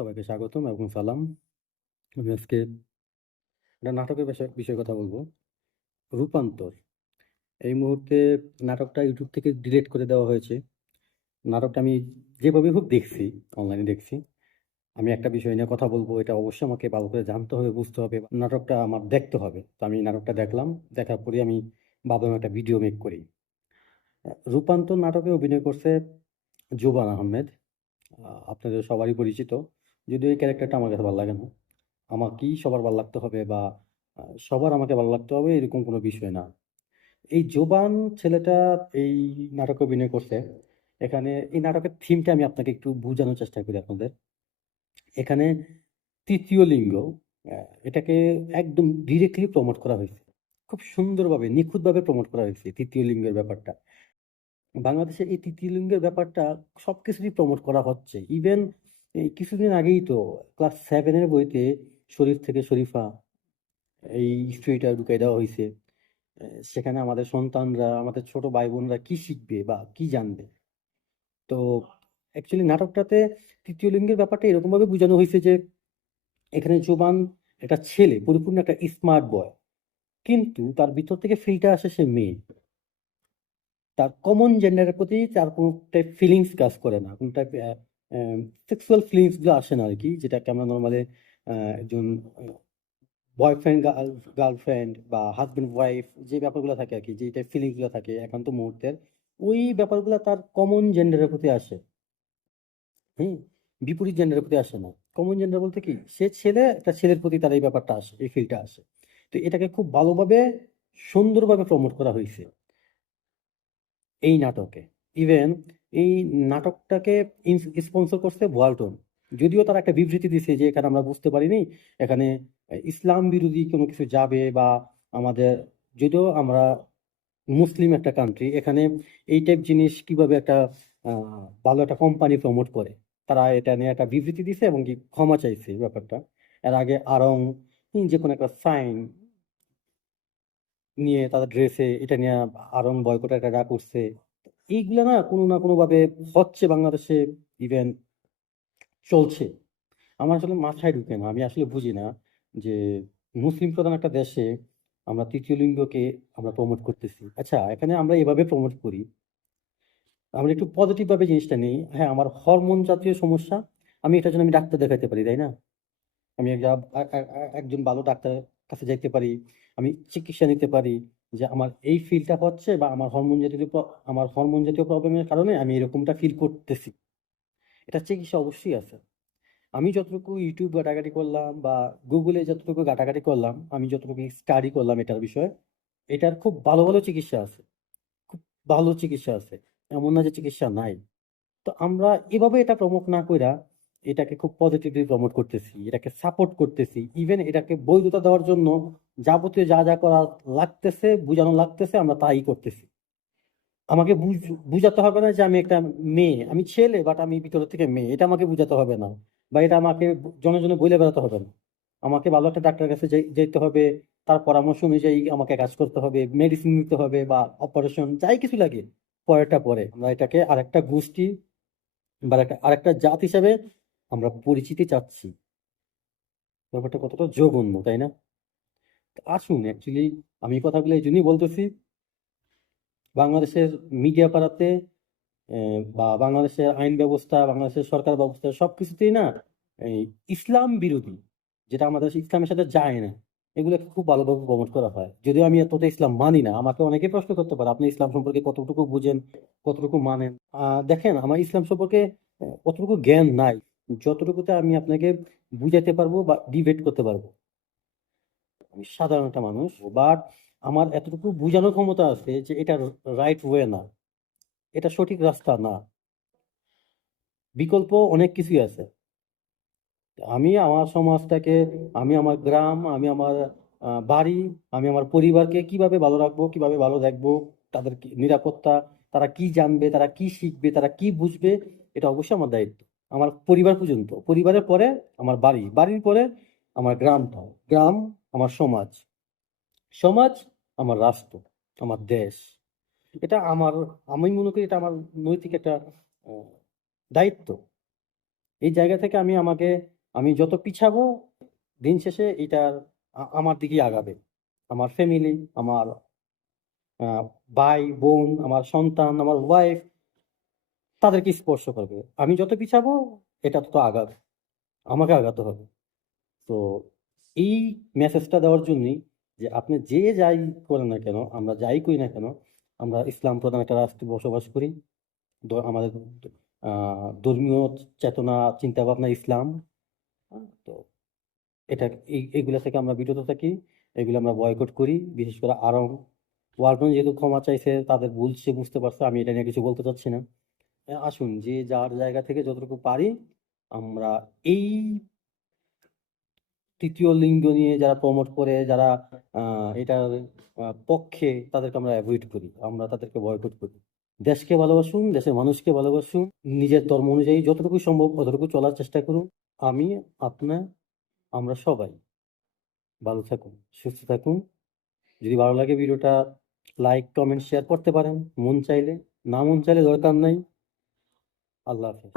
সবাইকে স্বাগতম এবং সালাম। আমি আজকে একটা নাটকের বিষয়ে কথা বলবো। 'রূপান্তর'। এই মুহূর্তে নাটকটা ইউটিউব থেকে ডিলিট করে দেওয়া হয়েছে। নাটকটা আমি যেভাবে হোক দেখছি, অনলাইনে দেখছি। আমি একটা বিষয় নিয়ে কথা বলবো, এটা অবশ্যই আমাকে ভালো করে জানতে হবে, বুঝতে হবে। নাটকটা আমার দেখতে হবে। তো আমি নাটকটা দেখলাম। দেখার পরেই আমি ভাবলাম একটা ভিডিও মেক করি। 'রূপান্তর' নাটকে অভিনয় করছে জোবান আহমেদ। আপনাদের সবারই পরিচিত। যদিও এই ক্যারেক্টারটা আমার কাছে ভালো লাগে না। আমাকেই সবার ভাল লাগতে হবে বা সবার আমাকে ভালো লাগতে হবে এরকম কোনো বিষয় না। এই জোবান ছেলেটা এই নাটকে অভিনয় করছে। এখানে এই নাটকের থিমটা আমি আপনাকে একটু বুঝানোর চেষ্টা করি আপনাদের। এখানে ৩য় লিঙ্গ অ্যা এটাকে একদম ডিরেক্টলি প্রমোট করা হইছে। খুব সুন্দরভাবে নিখুঁতভাবে প্রমোট করা হইছে ৩য় লিঙ্গের ব্যাপারটা। বাংলাদেশে এই ৩য় লিঙ্গের ব্যাপারটা সবকিছুরই প্রমোট করা হচ্ছে। ইভেন এই কিছুদিন আগেই তো ক্লাস 7 এর বইতে শরীফ থেকে শরীফা এই হিস্ট্রিটা ঢুকাই দেওয়া হইছে। সেখানে আমাদের সন্তানরা, আমাদের ছোট ভাই-বোনরা কি শিখবে বা কি জানবে? তো অ্যাকচুয়ালি নাটকটাতে ৩য় লিঙ্গের ব্যাপারটা এরকমভাবে বুঝানো হইছে যে, এখানে জোবান একটা ছেলে, পরিপূর্ণ একটা স্মার্ট বয়। কিন্তু তার ভিতর থেকে ফিলটা আসে সে মেয়ে। তার কমন জেন্ডারের প্রতি তার কোনো টাইপ ফিলিংস কাজ করে না। কোন টাইপ সেক্সুয়াল ফিলিংস গুলো আসে না আরকি। যেটাকে আমরা নরমালি একজন বয়ফ্রেন্ড গার্লফ্রেন্ড বা হাসব্যান্ড ওয়াইফ যে ব্যাপারগুলো থাকে আরকি, যে টাইপ ফিলিংস গুলো থাকে একান্ত মুহূর্তের, ওই ব্যাপারগুলা তার কমন জেন্ডারের প্রতি আসে। হুম? বিপরীত জেন্ডারের প্রতি আসে না। কমন জেন্ডার বলতে কি? সে ছেলে, একটা ছেলের প্রতি তার এই ব্যাপারটা আসে, এই ফিলটা আসে। তো এটাকে খুব ভালোভাবে সুন্দরভাবে প্রমোট করা হইছে এই নাটকে। ইভেন এই নাটকটাকে স্পন্সর করছে ওয়ালটন। যদিও তারা একটা বিবৃতি দিছে যে এখানে আমরা বুঝতে পারিনি, এখানে ইসলাম বিরোধী কোনো কিছু যাবে বা আমাদের, যদিও আমরা মুসলিম একটা কান্ট্রি, এখানে এই টাইপ জিনিস কিভাবে একটা ভালো একটা কোম্পানি প্রমোট করে। তারা এটা নিয়ে একটা বিবৃতি দিছে এবং কি ক্ষমা চাইছে এই ব্যাপারটা। এর আগে আড়ং যে কোনো একটা সাইন নিয়ে তাদের ড্রেসে এটা নিয়ে আড়ং বয়কটের একটা ডাক উঠছে। এইগুলা না কোনোভাবে হচ্ছে বাংলাদেশে, ইভেন চলছে। আমার আসলে মাথায় ঢুকে না। আমি আসলে বুঝি না যে মুসলিম প্রধান একটা দেশে আমরা ৩য় লিঙ্গকে আমরা প্রমোট করতেছি। আচ্ছা, এখানে আমরা এভাবে প্রমোট করি। আমরা একটু পজিটিভ ভাবে জিনিসটা নেই। হ্যাঁ, আমার হরমোন জাতীয় সমস্যা। আমি এটার জন্য আমি ডাক্তার দেখাইতে পারি, তাই না? আমি একজন ভালো ডাক্তারের কাছে যাইতে পারি। আমি চিকিৎসা নিতে পারি যে আমার এই ফিলটা হচ্ছে বা আমার হরমোন জাতীয় প্রবলেমের কারণে আমি এরকমটা ফিল করতেছি। এটার চিকিৎসা অবশ্যই আছে। আমি যতটুকু YouTube ঘাটাঘাটি করলাম বা Google এ যতটুকু ঘাটাঘাটি করলাম, আমি যতটুকু স্টাডি করলাম এটার বিষয়ে, এটার খুব ভালো চিকিৎসা আছে। খুব ভালো চিকিৎসা আছে। এমন না যে চিকিৎসা নাই। তো আমরা এভাবে এটা প্রমোট না কইরা এটাকে খুব পজিটিভলি প্রমোট করতেছি। এটাকে সাপোর্ট করতেছি। ইভেন এটাকে বৈধতা দেওয়ার জন্য যাবতীয় যা করা লাগতেছে, বুঝানো লাগতেছে আমরা তাই করতেছি। আমাকে বুঝাতে হবে না যে আমি একটা মেয়ে। আমি ছেলে বাট আমি ভিতর থেকে মেয়ে। এটা আমাকে বুঝাতে হবে না। বা এটা আমাকে জনে বইলে বেড়াতে হবে না। আমাকে ভালো একটা ডাক্তারের কাছে যাইতে হবে। তার পরামর্শ অনুযায়ী আমাকে কাজ করতে হবে। মেডিসিন নিতে হবে বা অপারেশন যাই কিছু লাগে, পরেরটা পরে। আমরা এটাকে আরেকটা গোষ্ঠী বা আরেকটা জাত হিসেবে আমরা পরিচিতি চাচ্ছি। ব্যাপারটা কতটা জঘন্য, তাই না? আসুন, অ্যাকচুয়ালি আমি এই কথাগুলো এইজন্যই বলতেছি, বাংলাদেশের মিডিয়া পাড়াতে বা বাংলাদেশের আইন ব্যবস্থা, বাংলাদেশের সরকার ব্যবস্থা সবকিছুতেই না এই ইসলাম বিরোধী, যেটা আমাদের ইসলামের সাথে যায় না, এগুলোকে খুব ভালোভাবে প্রমোট করা হয়। যদিও আমি এতটা ইসলাম মানি না। আমাকে অনেকে প্রশ্ন করতে পারে, আপনি ইসলাম সম্পর্কে কতটুকু বুঝেন, কতটুকু মানেন? দেখেন, আমার ইসলাম সম্পর্কে অতটুকু জ্ঞান নাই, যতটুকুতে আমি আপনাকে বুঝাতে পারবো বা ডিবেট করতে পারবো। আমি সাধারণ একটা মানুষ, বাট আমার এতটুকু বুঝানোর ক্ষমতা আছে যে এটা রাইট ওয়ে না, এটা সঠিক রাস্তা না, বিকল্প অনেক কিছুই আছে। আমি আমার সমাজটাকে, আমি আমার গ্রাম, আমি আমার বাড়ি, আমি আমার পরিবারকে কিভাবে ভালো রাখবো, কিভাবে ভালো দেখবো, তাদের নিরাপত্তা, তারা কি জানবে, তারা কি শিখবে, তারা কি বুঝবে, এটা অবশ্যই আমার দায়িত্ব। আমার পরিবার পর্যন্ত, পরিবারের পরে আমার বাড়ি, বাড়ির পরে আমার গ্রামটা, গ্রাম আমার সমাজ, সমাজ আমার রাষ্ট্র, আমার দেশ। এটা আমার, আমি মনে করি এটা আমার নৈতিক একটা আহ, দায়িত্ব। এই জায়গা থেকে আমি যত পিছাবো, দিন শেষে এটার আমার দিকেই আগাবে। আমার ফ্যামিলি, আমার ভাই বোন, আমার সন্তান, আমার ওয়াইফ, তাদেরকে স্পর্শ করবে। আমি যত পিছাবো, এটা তত আগাবে, আমাকে আগাতে হবে। তো এই মেসেজটা দেওয়ার জন্যই যে আপনি যে যাই করেন না কেন, আমরা যাই করি না কেন, আমরা ইসলাম প্রধান একটা রাষ্ট্রে বসবাস করি। আমাদের ধর্মীয় চেতনা, চিন্তা ভাবনা ইসলাম। তো এটা এগুলা থেকে আমরা বিরত থাকি, এগুলো আমরা বয়কট করি। বিশেষ করে আরব ওয়ার্ল্ড যেহেতু ক্ষমা চাইছে, তাদের ভুল সে বুঝতে পারছে, আমি এটা নিয়ে কিছু বলতে চাচ্ছি না। আসুন, যে যার জায়গা থেকে যতটুকু পারি আমরা এই তৃতীয় লিঙ্গ নিয়ে যারা প্রমোট করে, যারা এটার পক্ষে, তাদেরকে আমরা অ্যাভয়েড করি, আমরা তাদেরকে বয়কট করি। দেশকে ভালোবাসুন, দেশের মানুষকে ভালোবাসুন, নিজের ধর্ম অনুযায়ী যতটুকু সম্ভব ততটুকু চলার চেষ্টা করুন। আমি, আপনার, আমরা সবাই ভালো থাকুন, সুস্থ থাকুন। যদি ভালো লাগে ভিডিওটা লাইক, কমেন্ট, শেয়ার করতে পারেন মন চাইলে। না মন চাইলে দরকার নাই। আল্লাহ হাফেজ।